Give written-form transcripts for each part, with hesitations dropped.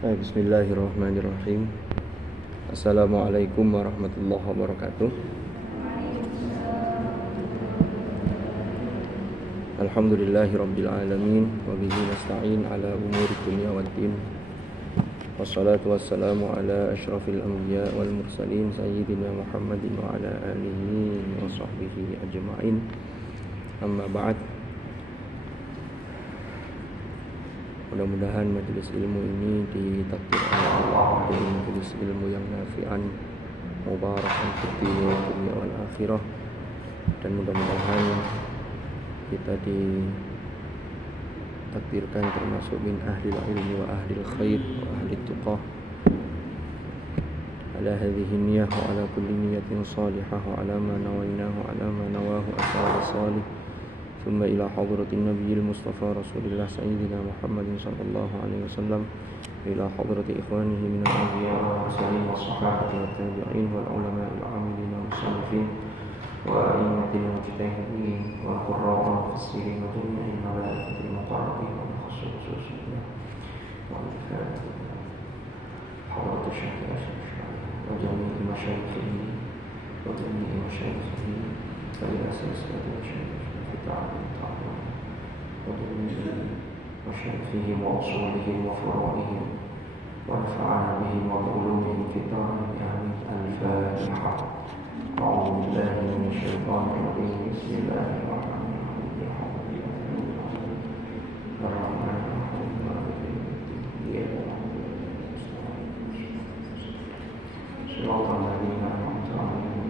Bismillahirrahmanirrahim. Assalamualaikum warahmatullahi wabarakatuh. Alhamdulillahirabbil alamin wa bihi nasta'in ala umuri dunya waddin. Wassalatu wassalamu ala asyrafil anbiya wal mursalin sayyidina Muhammadin wa ala alihi wa sahbihi ajma'in. Amma ba'd. Mudah-mudahan majelis ilmu ini ditakdirkan Allah dengan majelis ilmu yang nafi'an, mubarakan fid dunya wal akhirah, dan mudah-mudahan kita ditakdirkan termasuk min ahlil ilmi wa ahlil khair wa ahlil tuqah ala hadhihi niyyah wa ala kulli niyyatin salihah wa ala ma nawainahu ala ma nawahu asal salih. ثم إلى حضرة النبي المصطفى رسول الله سيدنا محمد صلى الله عليه وسلم، إلى حضرة إخوانه من الأنبياء والمرسلين والصحابة والتابعين والعلماء العاملين والمصنفين وأئمة المجتهدين والقراء والمفسرين وجميع الملائكة المقربين والخصوص حضرة الشيخ أشرف وجميع مشايخه فليأسس الشيخ وجميع مشايخهم وأصولهم وفروعهم ونفعنا بهم وبعلومهم في الدارين آمين. الفاتحة. أعوذ بالله من الشيطان الرجيم. بسم الله الرحمن الرحيم. الرحمن الرحيم مالك يوم الدين. صراط الذين أنعمت عليهم.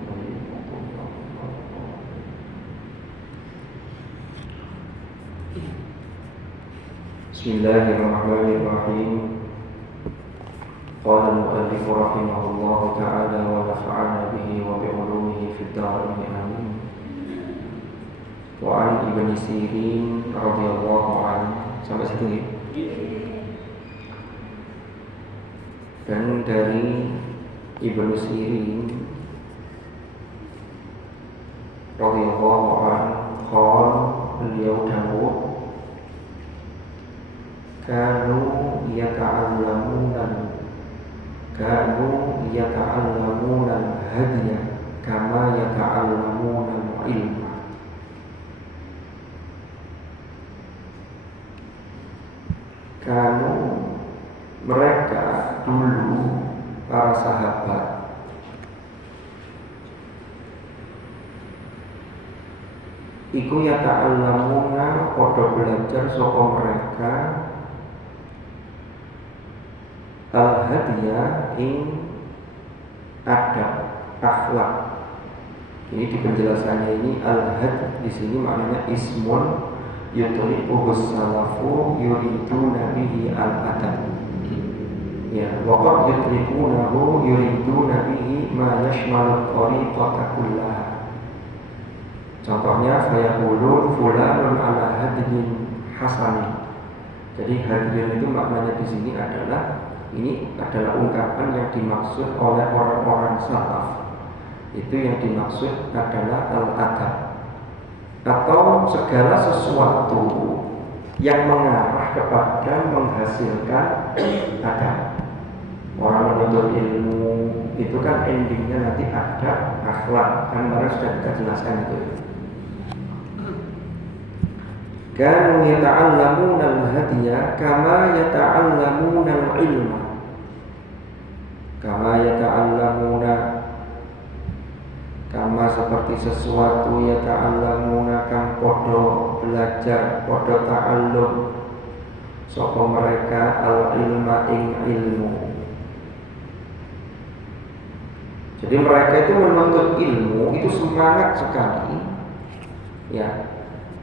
Bismillahirrahmanirrahim. Qala al-mu'allif rahimahullahu ta'ala wa nafa'ana bihi wa bi'ulumihi fid dharain amin. Wa an Ibnu Sirin radhiyallahu anhu. Sampai situ ya. Dan dari Ibnu Sirin radhiyallahu anhu qala beliau dawuh kanu yata'allamuna al-hadiya kama yata'allamuna al-ilma. Kanu mereka dulu para sahabat iku yata'allamuna padha belajar saka mereka al-hadiyah ing adab akhlak. Ini di penjelasannya ini al-had di sini maknanya ismun yutliquhus salafu yuriduna bihi al-adab. Ya, waqad yutliqunahu yuriduna bihi ma yashmalu tariqata kullaha. Contohnya fayaqulun fulanun ala hadiyin hasanin. Jadi hadiyin itu maknanya di sini adalah ini adalah ungkapan yang dimaksud oleh orang-orang salaf. Itu yang dimaksud adalah al-adab, atau segala sesuatu yang mengarah kepada menghasilkan adab. Orang menuntut ilmu itu kan endingnya nanti adab, akhlak. Kan kemarin sudah kita jelaskan itu. Kanu yata'allamuna al-hadiya kama yata'allamuna al-ilma. Kama yata'allamuna, kama seperti sesuatu yata'allamuna kang podo belajar, podo ta'allum sapa mereka al-ilma ing ilmu. Jadi mereka itu menuntut ilmu itu semangat sekali, ya.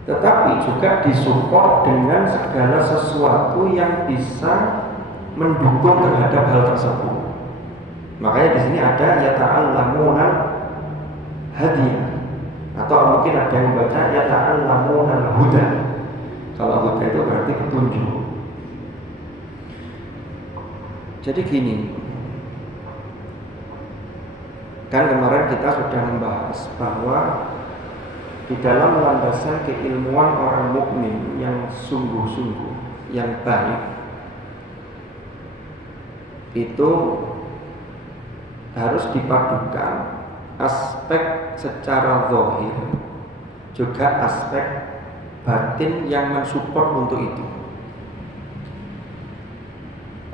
Tetapi juga disupport dengan segala sesuatu yang bisa mendukung terhadap hal tersebut. Makanya di sini ada yata'allamuna hadiyah, atau mungkin ada yang baca yata'allamuna huda. Kalau huda itu berarti petunjuk. Jadi gini, kan kemarin kita sudah membahas bahwa di dalam landasan keilmuan orang mukmin yang sungguh-sungguh, yang baik, itu harus dipadukan aspek secara zahir juga aspek batin yang mensupport untuk itu.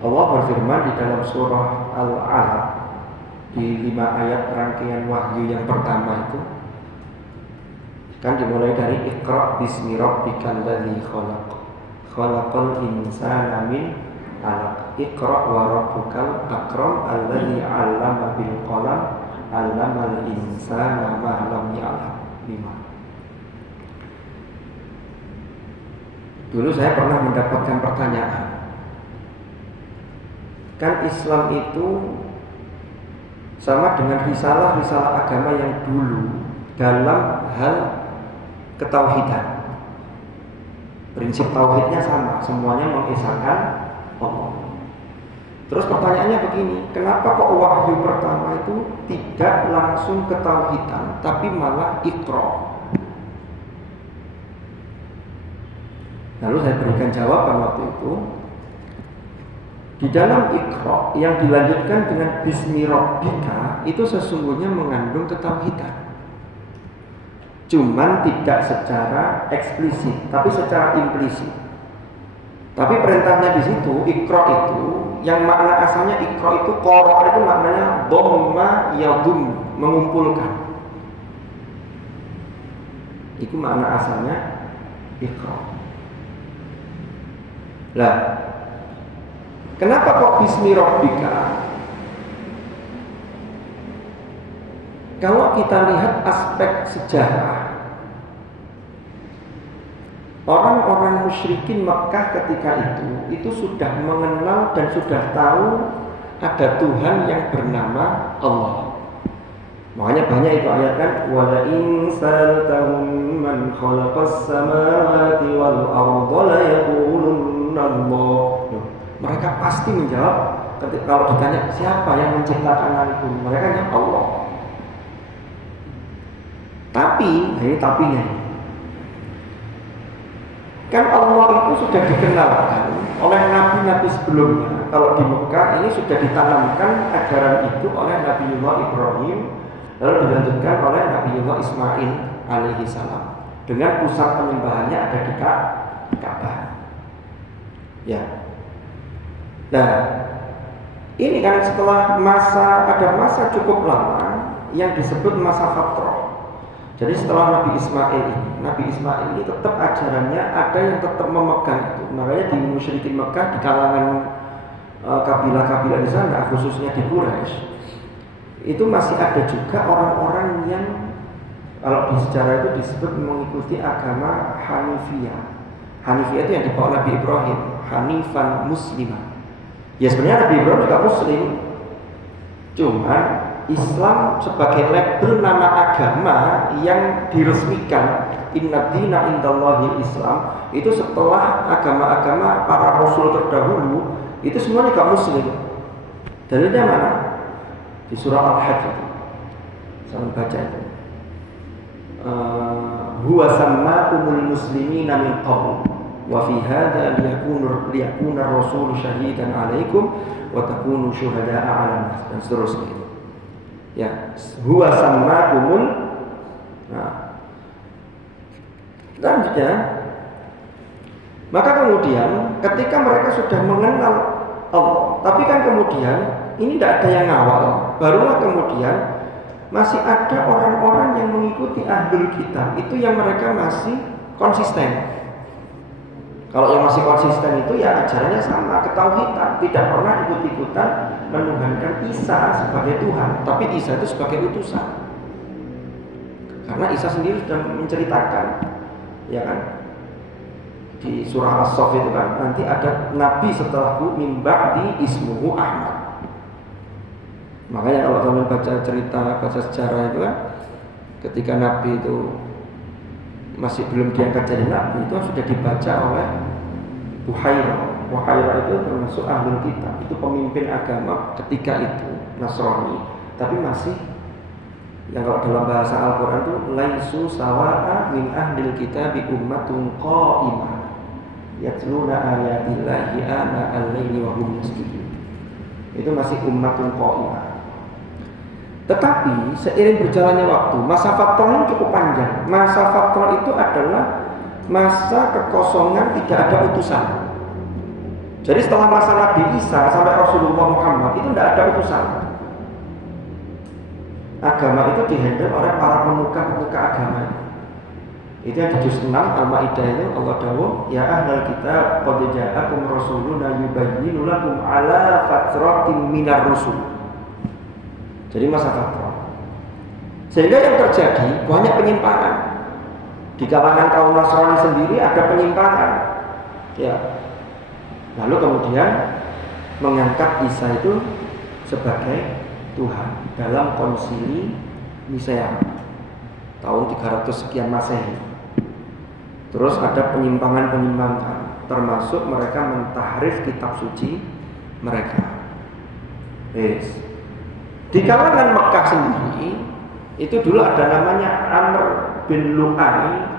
Allah berfirman di dalam surah Al-Alaq di 5 ayat rangkaian wahyu yang pertama itu kan dimulai dari Iqra bismi rabbikal ladzi khalaq khalaqal insana min 'alaq Iqra wa rabbukal akram alladzi 'allama bil qalam 'allamal insana ma lam ya'lam. 5. Dulu saya pernah mendapatkan pertanyaan, kan Islam itu sama dengan risalah-risalah agama yang dulu dalam hal ketauhidan. Prinsip tauhidnya sama, semuanya mengesahkan Allah. Terus pertanyaannya begini, kenapa kok wahyu pertama itu tidak langsung ketauhidan, tapi malah Iqra? Lalu saya berikan jawaban waktu itu. Di dalam Iqra yang dilanjutkan dengan Bismi Rabbika itu sesungguhnya mengandung ketauhidan. Cuman tidak secara eksplisit, tapi secara implisit. Tapi perintahnya di situ, Iqra itu, yang makna asalnya Iqra itu, qara itu maknanya dhamma yadhum, mengumpulkan. Itu makna asalnya Iqra. Lah, kenapa kok Bismi Rabbika? Kalau kita lihat aspek sejarah, orang-orang musyrikin Mekah ketika itu sudah mengenal dan sudah tahu ada Tuhan yang bernama Allah. Makanya banyak itu ayat kan, wala in saltahum man khalaqas samawati wal arda la yaqulunna Allah. Mereka pasti menjawab kalau ditanya siapa yang menciptakan langit bumi, mereka jawab Allah. Tapi, ini tapinya. Kan Allah itu sudah dikenalkan oleh nabi-nabi sebelumnya. Kalau di Mekah ini sudah ditanamkan ajaran itu oleh Nabiullah Ibrahim, lalu dilanjutkan oleh Nabiullah Ismail alaihi salam. Dengan pusat penyembahannya ada di Ka'bah. Ya. Nah, ini kan setelah ada masa cukup lama yang disebut masa fatrah. Jadi setelah Nabi Ismail ini tetap ajarannya ada yang tetap memegang itu. Makanya di musyrikin Mekah, di kalangan kabilah-kabilah di sana, khususnya di Quraisy, itu masih ada juga orang-orang yang kalau di sejarah itu disebut mengikuti agama Hanifiyah. Hanifiyah itu yang dibawa Nabi Ibrahim, Hanifan Muslimah. Ya sebenarnya Nabi Ibrahim juga Muslim, cuma Islam sebagai label nama agama yang diresmikan, inna dina indallahi Islam, itu setelah agama-agama para rasul terdahulu itu semuanya juga Muslim. Dalilnya mana? Di surah Al-Hajj. Saya baca itu. Huwa sammakumul muslimina min qabl wa fi hadza liyakuna ar-rasul syahidan 'alaikum wa takunu syuhada'a 'alan nas, dan seterusnya itu. Ya, huwa sammakumul. Nah, selanjutnya, maka kemudian ketika mereka sudah mengenal Allah, tapi kan kemudian ini tidak ada yang ngawal, barulah kemudian masih ada orang-orang yang mengikuti ahlul kitab itu yang mereka masih konsisten. Kalau yang masih konsisten itu ya ajarannya sama, ketauhidan, tidak pernah ikut-ikutan menuhankan Isa sebagai Tuhan, tapi Isa itu sebagai utusan. Karena Isa sendiri sudah menceritakan, ya kan, di surah As-Saff itu kan, nanti ada nabi setelahku min ba'di ismuhu Ahmad. Makanya kalau kalian baca sejarah itu kan, ketika nabi itu masih belum diangkat jadi nabi, itu sudah dibaca oleh Buhairah. Buhairah itu termasuk ahlul kitab, itu pemimpin agama ketika itu Nasrani, tapi masih yang kalau dalam bahasa Al-Quran itu laisu sawa'a min ahlil kitab ummatun qa'imah yatluna ayatillahi ana al-laili wa hum yasjudun. Itu masih ummatun qa'imah. Tetapi seiring berjalannya waktu, masa fatrah ini cukup panjang. Masa fatrah itu adalah masa kekosongan, tidak ada utusan. Jadi setelah masa Nabi Isa sampai Rasulullah Muhammad itu tidak ada utusan. Agama itu dihandle oleh para pemuka-pemuka agama. Itu yang di juz 6 Al-Maidah itu Allah dawuh, ya ahlal kitab qad ja'akum rasuluna yubayyinu lakum ala fatratin minar rusul. Jadi masa fatrah. Sehingga yang terjadi banyak penyimpangan. Di kalangan kaum Nasrani sendiri ada penyimpangan. Ya. Lalu kemudian mengangkat Isa itu sebagai Tuhan dalam konsili Nisea tahun 300 sekian Masehi. Terus ada penyimpangan-penyimpangan, termasuk mereka mentahrif kitab suci mereka. Yes. Di kalangan Mekah sendiri itu dulu ada namanya Amr bin Lu'ay.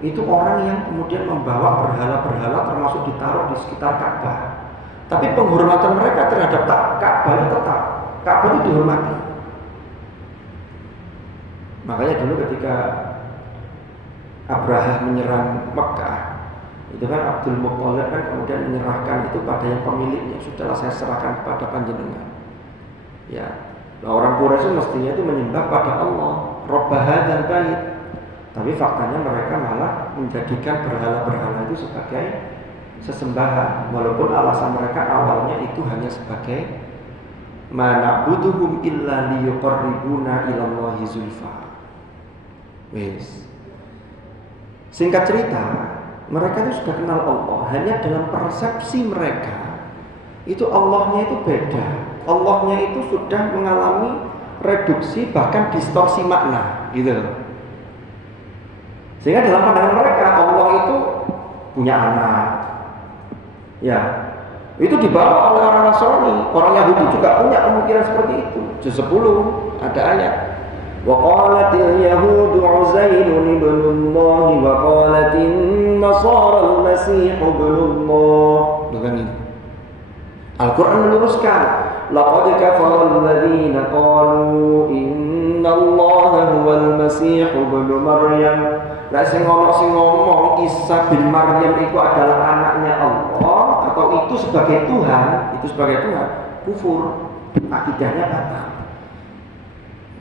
Itu orang yang kemudian membawa berhala-berhala termasuk ditaruh di sekitar Ka'bah. Tapi penghormatan mereka terhadap Ka'bah tetap. Ka'bah itu dihormati. Makanya dulu ketika Abraha menyerang Mekah, itu kan Abdul Muthalib kan kemudian menyerahkan itu pada yang pemiliknya. Sudahlah, saya serahkan kepada panjenengan. Ya, nah, orang Quraisy mestinya itu menyembah pada Allah, Rabb hadzal bait. Tapi faktanya mereka malah menjadikan berhala-berhala itu sebagai sesembahan, walaupun alasan mereka awalnya itu hanya sebagai ma'buduhum illa liyuqarribuna ilallahi zulfa. Wes. Singkat cerita, mereka itu sudah kenal Allah, hanya dalam persepsi mereka itu Allahnya itu beda. Allahnya itu sudah mengalami reduksi bahkan distorsi makna, gitu loh. Sehingga dalam pandangan mereka Allah itu punya anak. Ya, itu dibawa oleh orang Nasrani. Orang Yahudi juga punya pemikiran seperti itu. Juz 10 ada ayat. Wa qalatil yahudu Uzairun ibnullah wa qalatin nasara al-masih ibnullah. Dengan ini Al-Quran meluruskan, laqad kafara alladziina qalu innallaha huwal masih ibnu Maryam. Lah sing ngomong Isa bin Maryam itu adalah anaknya Allah atau itu sebagai Tuhan, kufur, akidahnya batal.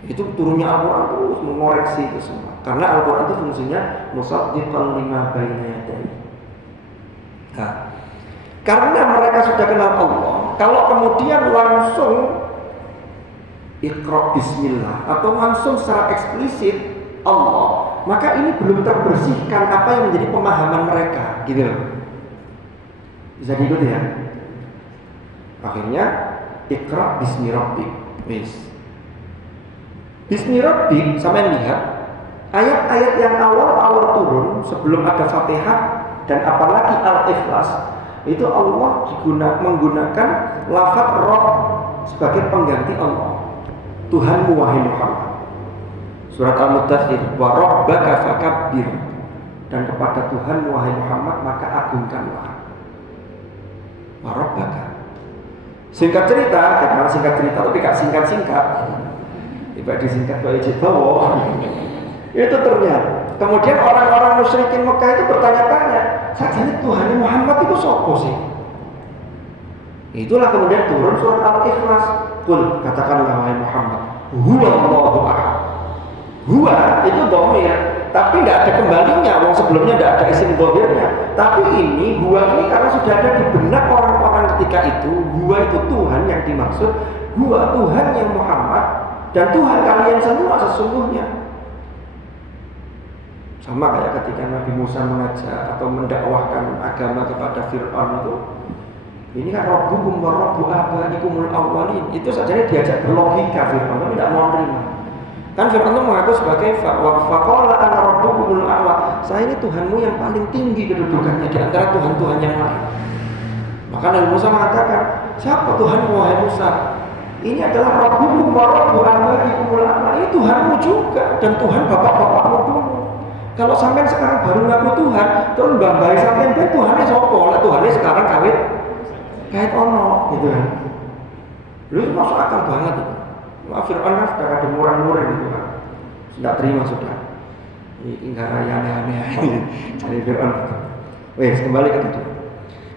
Itu turunnya Al-Quran terus mengoreksi itu semua. Karena Al-Quran itu fungsinya musaddiqan lima baina yadayhi. Nah, karena mereka sudah kenal Allah, kalau kemudian langsung Iqra bismillah atau langsung secara eksplisit Allah, maka ini belum terbersihkan apa yang menjadi pemahaman mereka, gitu loh. Bisa diikuti ya. Akhirnya Iqra bismi rabbik. Bismi rabbik, sampai lihat ayat-ayat yang awal-awal turun sebelum ada Fatihah dan apalagi Al-Ikhlas, itu Allah menggunakan lafaz Rabb sebagai pengganti Allah. Tuhanmu wahai Muhammad. Surat Al-Muddathir, wa rabbaka fakabbir, dan kepada Tuhanmu wahai Muhammad maka agungkanlah. Wa rabbaka. Singkat cerita, karena singkat cerita itu tidak singkat-singkat. Tiba disingkat oleh Jibawa. Itu ternyata kemudian orang-orang musyrikin Mekah itu bertanya-tanya, sajane Tuhan Muhammad itu sapa sih? Itulah kemudian turun surat Al-Ikhlas. Qul, katakanlah wahai Muhammad, huwallahu ahad. Huwa itu dhamir, tapi tidak ada kembalinya. Wong sebelumnya tidak ada isim dhamirnya. Tapi ini huwa ini karena sudah ada di benak orang-orang ketika itu, huwa itu Tuhan yang dimaksud, huwa Tuhan yang Muhammad dan Tuhan kalian semua sesungguhnya. Sama kayak ketika Nabi Musa mengajak atau mendakwahkan agama kepada Fir'aun itu, ini kan Rabbukum wa Rabbu abaikumul awwalin. Itu saja diajak berlogika Fir'aun, tapi tidak mau menerima. Kan Fir'aun itu mengaku sebagai faqala ana rabbukumul a'la. Saya ini Tuhanmu yang paling tinggi kedudukannya di antara Tuhan-Tuhan yang lain. Maka Nabi Musa mengatakan, siapa Tuhanmu wahai Musa? Ini adalah Rabbukum wa Rabbu abaikumul a'la. Ini Tuhanmu juga dan Tuhan bapak-bapakmu dulu. Kalau sampai sekarang baru ngaku Tuhan, terus mbah-mbah sampean ben Tuhane sapa? Lah Tuhane sekarang kait ono gitu kan. Lu itu masuk akal banget itu. Wah, Fir'aun kan sudah ada muran-muran gitu kan. Sudah terima sudah. Ini enggak yang aneh-aneh ini. Jadi Fir'aun. Wes, kembali ke itu.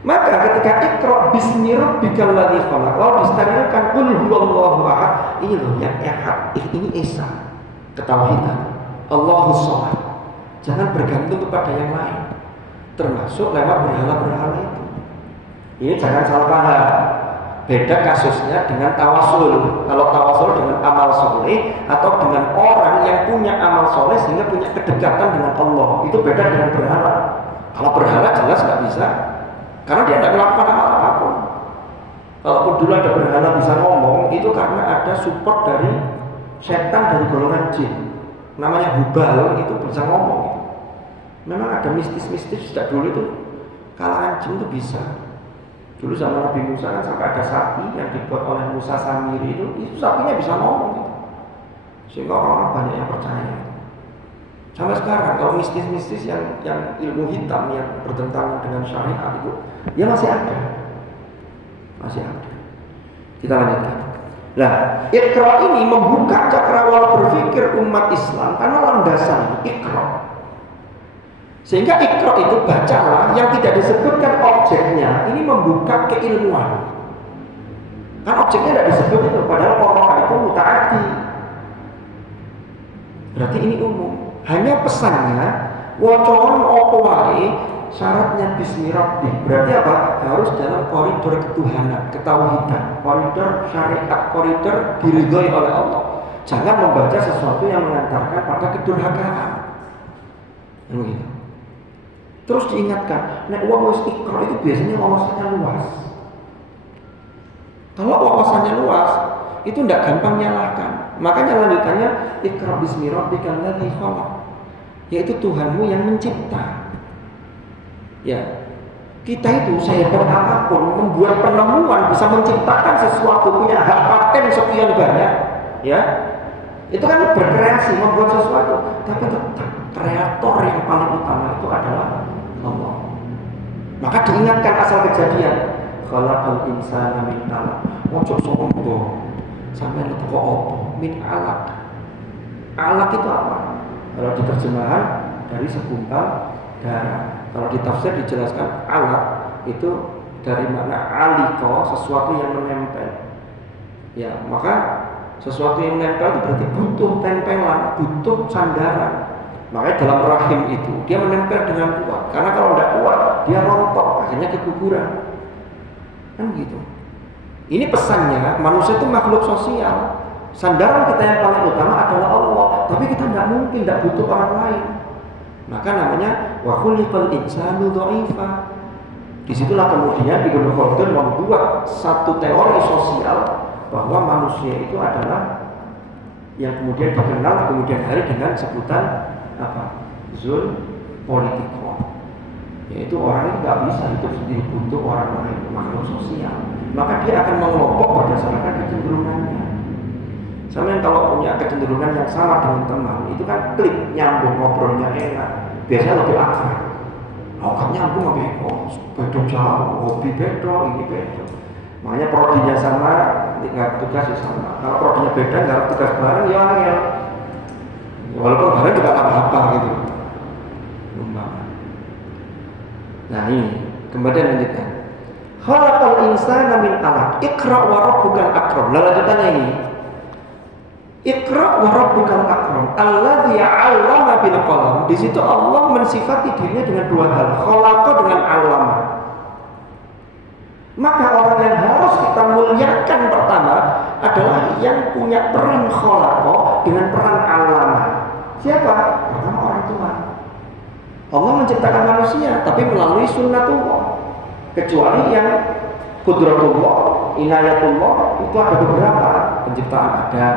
Maka ketika Iqra bismi rabbikal ladzi khalaq, kalau disterilkan qul huwallahu ahad, ini loh yang ahad, ini esa. Ketauhidan. Allahus Shomad. Jangan bergantung kepada yang lain. Termasuk lewat berhala-berhala itu. Ini jangan salah paham. Beda kasusnya dengan tawasul. Kalau tawasul dengan amal soleh atau dengan orang yang punya amal soleh sehingga punya kedekatan dengan Allah, itu beda dengan berhala. Kalau berhala jelas nggak bisa, karena dia tidak melakukan amal apapun. Kalaupun dulu ada berhala bisa ngomong, itu karena ada support dari setan dari golongan jin. Namanya Hubal, itu bisa ngomong. Memang ada mistis-mistis sejak dulu itu, kalangan jin itu bisa. Dulu zaman Nabi Musa kan sampai ada sapi yang dibuat oleh Musa Samiri itu sapinya bisa ngomong gitu. Sehingga orang-orang banyak yang percaya. Sampai sekarang kalau mistis-mistis yang ilmu hitam yang bertentangan dengan syariat itu, ya masih ada. Masih ada. Kita lanjutkan. Nah, Iqra ini membuka cakrawala berpikir umat Islam karena landasan Iqra. Sehingga Iqra itu bacalah yang tidak disebutkan objeknya, ini membuka keilmuan. Kan objeknya tidak disebut itu, padahal qiraah itu mutaaddi. Berarti ini umum. Hanya pesannya wacoan opo wae syaratnya bismi rabbi. Berarti apa? Harus dalam koridor ketuhanan, ketauhidan, koridor syariat, koridor diridhoi oleh Allah. Jangan membaca sesuatu yang mengantarkan pada kedurhakaan. Begitu. Terus diingatkan, nek wong wis Iqra itu biasanya wawasannya luas. Kalau wawasannya luas, itu tidak gampang nyalahkan. Makanya lanjutannya Iqra bismi rabbikal ladzi khalaq, yaitu Tuhanmu yang mencipta. Ya, kita itu sehebat apapun membuat penemuan, bisa menciptakan sesuatu, punya hak paten sekian banyak, ya. Itu kan berkreasi, membuat sesuatu, tapi tetap kreator yang paling utama itu adalah Allah. Maka diingatkan asal kejadian, khalaqal insana min 'alaq. Ojo sombong. Sampai itu kok opo? Min 'alaq. Alaq itu apa? Kalau di terjemahan dari segumpal darah. Kalau di tafsir dijelaskan alaq itu dari makna aliko, sesuatu yang menempel. Ya, maka sesuatu yang menempel itu berarti butuh tempelan, butuh sandaran. Makanya dalam rahim itu dia menempel dengan kuat. Karena kalau tidak kuat dia rontok, akhirnya keguguran. Kan gitu. Ini pesannya, manusia itu makhluk sosial. Sandaran kita yang paling utama adalah Allah. Tapi kita tidak mungkin tidak butuh orang lain. Maka namanya wa khuliqal insanu dha'ifa. Disitulah kemudian Ibnu Khaldun membuat satu teori sosial bahwa manusia itu adalah yang kemudian dikenal kemudian hari dengan sebutan apa? Zul politikon. Yaitu orang itu nggak bisa hidup sendiri, butuh orang lain, makhluk sosial. Maka dia akan mengelompok berdasarkan kecenderungannya. Sama yang kalau punya kecenderungan yang sama dengan teman, itu kan klik, nyambung, ngobrolnya enak. Biasanya lebih akrab. Oh, kan nyambung sama beda jauh, hobi beda, ini beda. Makanya prodinya sama, nggak tugas sama. Kalau prodinya beda, nggak tugas bareng, ya. Walaupun bareng juga apa-apa gitu. Nah ini, kemudian lanjutkan. Khalaqal insana min 'alaq. Iqra wa rabbukal akram. Nah lanjutannya ini. Iqra wa rabbukal akram. Alladzi 'allama bil qalam. Di situ Allah mensifati dirinya dengan dua hal. Khalaqa dengan 'allama. Maka orang yang harus kita muliakan pertama adalah yang punya peran khalaqa dengan peran 'allama. Siapa? Pertama orang tua. Allah menciptakan manusia, tapi melalui sunnatullah. Kecuali yang qudratullah, inayatullah, itu ada beberapa. Penciptaan Adam,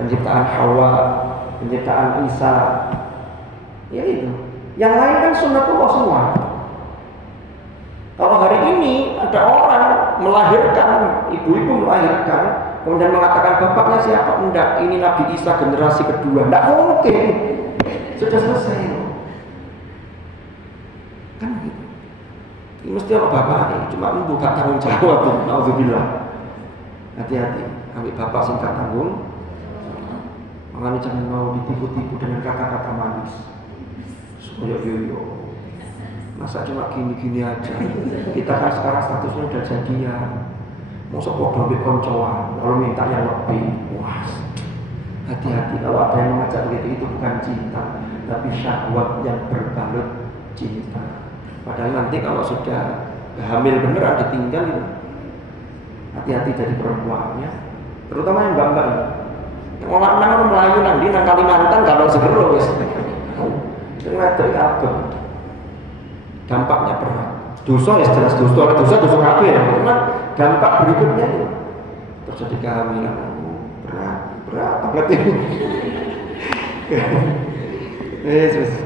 penciptaan Hawa, penciptaan Isa. Ya itu. Yang lain kan sunnatullah semua. Kalau hari ini ada orang melahirkan, ibu-ibu melahirkan, kemudian mengatakan bapaknya siapa? Enggak, ini Nabi Isa generasi kedua. Enggak mungkin. Sudah selesai. Kan gitu. Ini mesti orang bapaknya, cuma membuka tanggung jawab. Alhamdulillah. Hati-hati, ambil bapak singkat tanggung. Makanya jangan mau ditipu-tipu dengan kata-kata manis. Supaya yo. Masa cuma gini-gini aja. Kita kan sekarang statusnya udah jadian. Masa podo ambek koncoan, lalu minta yang lebih. Wah. Hati-hati kalau ada yang mengajak begitu, itu bukan cinta, tapi syahwat yang berbalut cinta. Padahal nanti kalau sudah hamil beneran ditinggal itu. Hati-hati jadi perempuan ya. Terutama yang mbak-mbak ini. Yang orang Melayu nanti nang Kalimantan kalau segero wis. Itu ngatur kabeh. Dampaknya berat. Dosa ya jelas dosa kabeh ya. Cuman dampak berikutnya itu terjadi kehamilan. Berat banget ini. Yesus.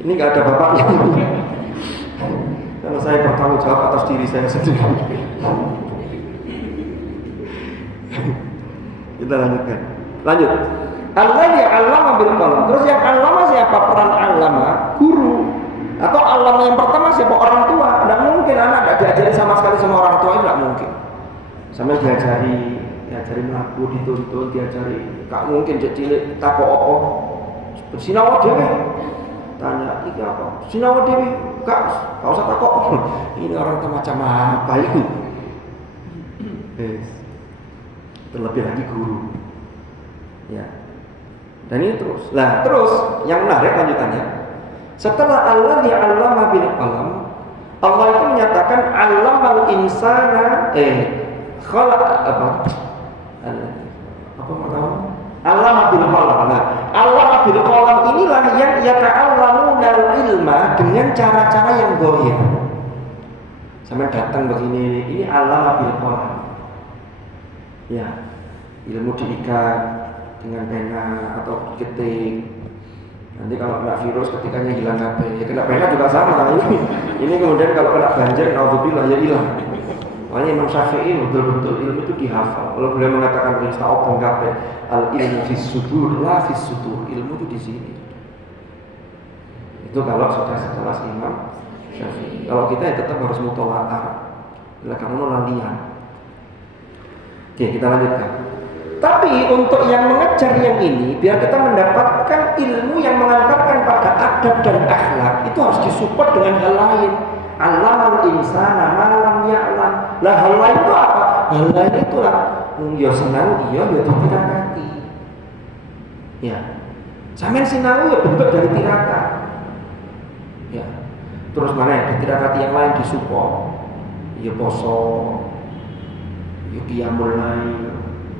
Ini nggak ada bapaknya. Kalau saya bertanggung jawab atas diri saya sendiri. Kita lanjutkan. Lanjut. Allah ya allama bil qalam. Terus yang allama siapa? Peran allama, guru. Atau allama yang pertama siapa? Orang tua. Tidak mungkin anak tidak diajari sama sekali sama orang tua, tidak mungkin. Sambil diajari melaku, dituntun, diajari. Gak mungkin jadi takok apa. Sinau dhewe. Tanya, "Iki apa?" Sinau dhewe. Gak usah takok. Ini orang macam apa itu? Terlebih lagi guru. Ya. Dan ini terus. Nah, terus yang menarik lanjutannya. Setelah Allah ya'allama bil qalam, Allah itu menyatakan allamal insana khalaq apa? Apa pertama? Allah bil qalam. Nah, Allah bil qalam inilah yang yata'allamuna ilma dengan cara-cara yang zahir. Sampai datang begini, ini Allah bil qalam. Ya, ilmu diikat dengan pena atau ketik. Nanti kalau kena virus ketikanya hilang kabeh. Ya kena pena juga sama. Ini kemudian kalau kena banjir, naudzubillah ya hilang. Makanya Imam Syafi'i betul-betul ilmu itu dihafal. Kalau beliau mengatakan ista'obong kabeh, al ilmu fis sudur la fis sudur. Ilmu itu di sini. Itu kalau sudah sekelas Imam Syafi'i. Kalau kita ya tetap harus mutola'ah. Bila kamu lalian. Oke, kita lanjutkan. Tapi untuk yang mengejar yang ini, biar kita mendapatkan ilmu yang mengantarkan pada adab dan akhlak, itu harus disupport dengan hal lain. Allamal insana malam ya'lam. Lah hal lain itu apa? Hal lain itulah ya senang dia ya ditirakati. Ya. Sampeyan sinau ya bentuk dari tirakat. Ya. Terus mana ya ditirakati yang lain disupport. Ya poso. Ya qiyamul lail.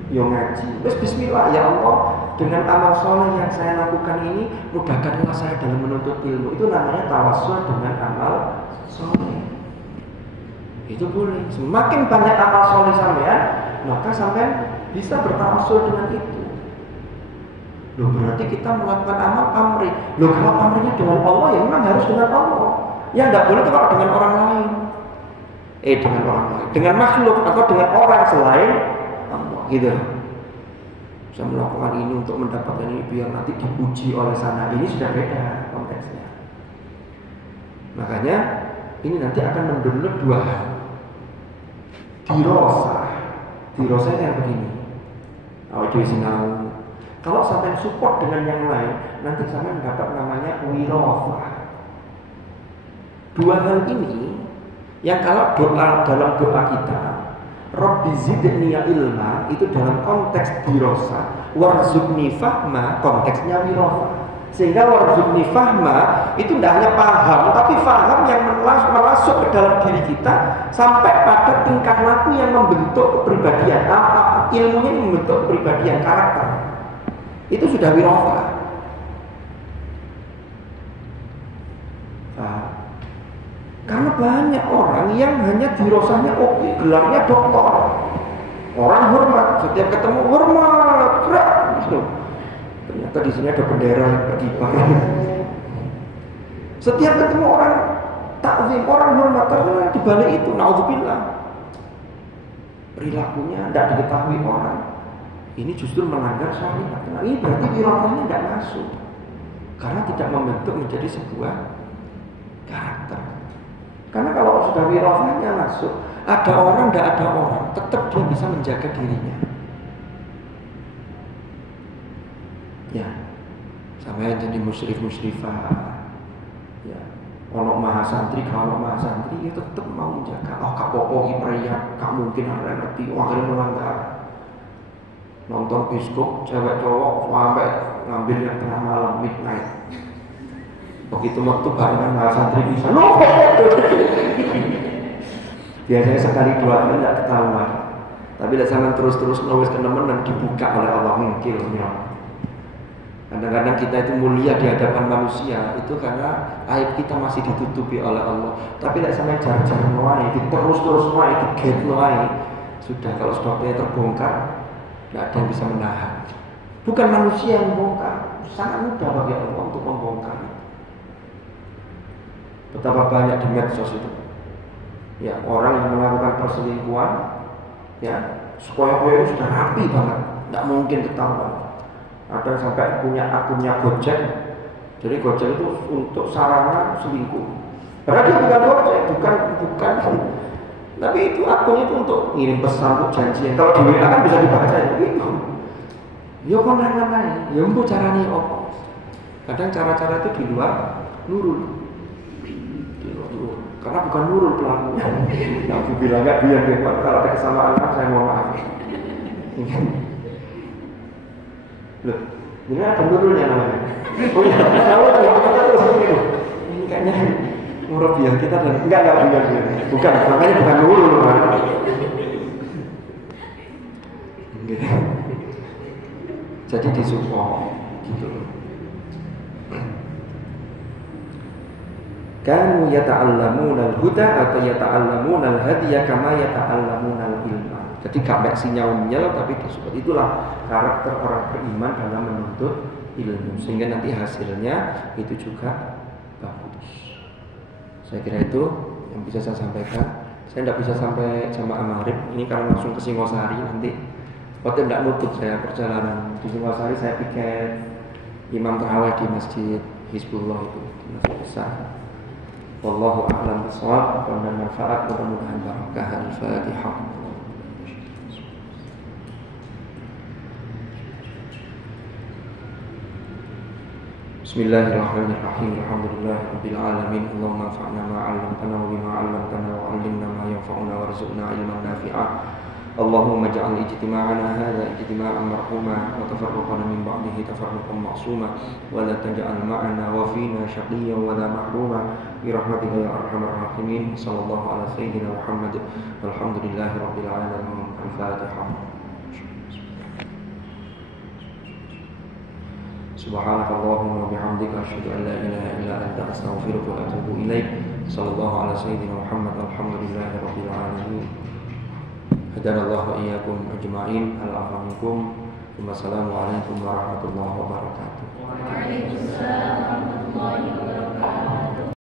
Ya ngaji. Terus bismillah ya Allah, dengan amal soleh yang saya lakukan ini mudahkanlah saya dalam menuntut ilmu. Itu namanya tawassul dengan amal soleh. Itu boleh. Semakin banyak amal soleh sampean, maka sampean bisa bertawassul dengan itu. Loh berarti kita melakukan amal amri. Loh kalau amrinya dengan Allah ya memang harus dengan Allah. Ya enggak boleh kalau dengan orang lain. Dengan orang lain, dengan makhluk atau dengan orang selain Allah, gitu. Saya melakukan ini untuk mendapatkan ini biar nanti dipuji oleh sana. Ini sudah beda konteksnya. Makanya ini nanti akan mendownload dua hal. Dirosah yang begini. Awal sinau. Kalau sampai support dengan yang lain, nanti sampai mendapat namanya wirofah. Dua hal ini yang kalau doa dalam doa kita, Rabbi zidni ilma, itu dalam konteks dirosah, warzuqni fahma konteksnya wirofah. Sehingga warzuqni fahma itu tidak hanya paham, tapi faham yang merasuk ke dalam diri kita sampai pada tingkah laku yang membentuk kepribadian. Ilmunya yang membentuk kepribadian, karakter. Itu sudah wirofah. Karena banyak orang yang hanya dirosahnya oke, gelarnya doktor. Orang hormat, setiap ketemu hormat, gerak. Ternyata di sini ada bendera yang berkibar. Setiap ketemu orang takzim, orang hormat, ternyata di balik itu naudzubillah. Perilakunya tidak diketahui orang. Ini justru melanggar syariat. Nah, ini berarti wirofahnya tidak masuk. Karena tidak membentuk menjadi sebuah karakter. Karena kalau sudah wirofahnya masuk, Ada orang, tidak ada orang, tetap dia bisa menjaga dirinya. Ya, sampai jadi musyrifah. Ya, ono maha santri, kalau maha santri, ya tetap mau menjaga. Oh, kapopo hipriya, gak mungkin ada ngerti, akhirnya melanggar. Nonton bioskop, cewek cowok sampai ngambil yang tengah malam midnight. Begitu waktu barengan maha santri bisa, biasanya sekali dua kali tidak ketahuan. Tapi jangan terus-terus nulis ke teman dan dibuka oleh Allah mungkin. Kadang-kadang kita itu mulia di hadapan manusia itu karena aib kita masih ditutupi oleh Allah. Tapi tidak sampai jar-jar nuai, terus-terus nuai, diget nuai. Sudah kalau sebabnya terbongkar, tidak ada yang bisa menahan. Bukan manusia yang membongkar, sangat mudah bagi Allah untuk membongkar. Betapa banyak di medsos itu. Ya, orang yang melakukan perselingkuhan, ya, sekoyak-koyak itu sudah rapi banget, tidak mungkin ketahuan. Ada yang sampai punya akunnya Gojek, jadi Gojek itu untuk sarana selingkuh. Padahal dia bukan Gojek, bukan. Tapi itu akunnya itu untuk ngirim pesan, untuk janjian. Kalau di WA kan bisa dibaca itu. Ya kok nanya, ya mbok caranya apa? Kadang cara-cara itu di luar nurul. Karena bukan nurul pelakunya. Nabi bilang enggak biar kalau ada kesamaan saya mau maaf. Loh, ini ada nurulnya namanya. Oh iya, kita terus begini. Ini kayaknya murabiah kita dan enggak bukan, makanya bukan nurul. Jadi disupport gitu. Kanu yata'allamuna al-huda atau yata'allamuna al-hadiya kama yata'allamuna al-ilma. Jadi gak mek sinyal tapi disupport. Itulah karakter orang beriman dalam menuntut ilmu, sehingga nanti hasilnya itu juga bagus. Saya kira itu yang bisa saya sampaikan. Saya tidak bisa sampai jamaah maghrib ini karena langsung ke Singosari nanti. Waktu tidak nutup saya perjalanan di Singosari, saya piket imam tarawih di Masjid Hizbullah itu di Masjid besar. Wallahu a'lam bishawab. Dan manfaat mudah-mudahan barakah. Al-Fatihah. Bismillahirrahmanirrahim. Alhamdulillahirabbil alamin. Allahumma anfa'na ma 'allamtana wa bima 'allamtana wa 'allimna ma yanfa'una warzuqna ilman nafi'a. Allahumma ij'al ijtima'ana hadha ijtima'an marhuma wa tafarruqana min ba'dihi tafarruqan ma'suma wa la taj'al ma'ana wa fina shaqiyyan wa la mahruma bi rahmatika ya arhamar rahimin. Sallallahu ala sayyidina Muhammad walhamdulillahirabbil alamin. Al-Fatihah. Subhanakallahumma wa bihamdika asyhadu an la ilaha illa anta astaghfiruka wa atubu ilaik. Sallallahu ala sayyidina Muhammad walhamdulillahirabbil alamin. Hadanallahu wa iyyakum ajma'in. Al-afwa minkum. Wassalamu alaikum warahmatullahi wabarakatuh. Waalaikumsalam warahmatullahi wabarakatuh.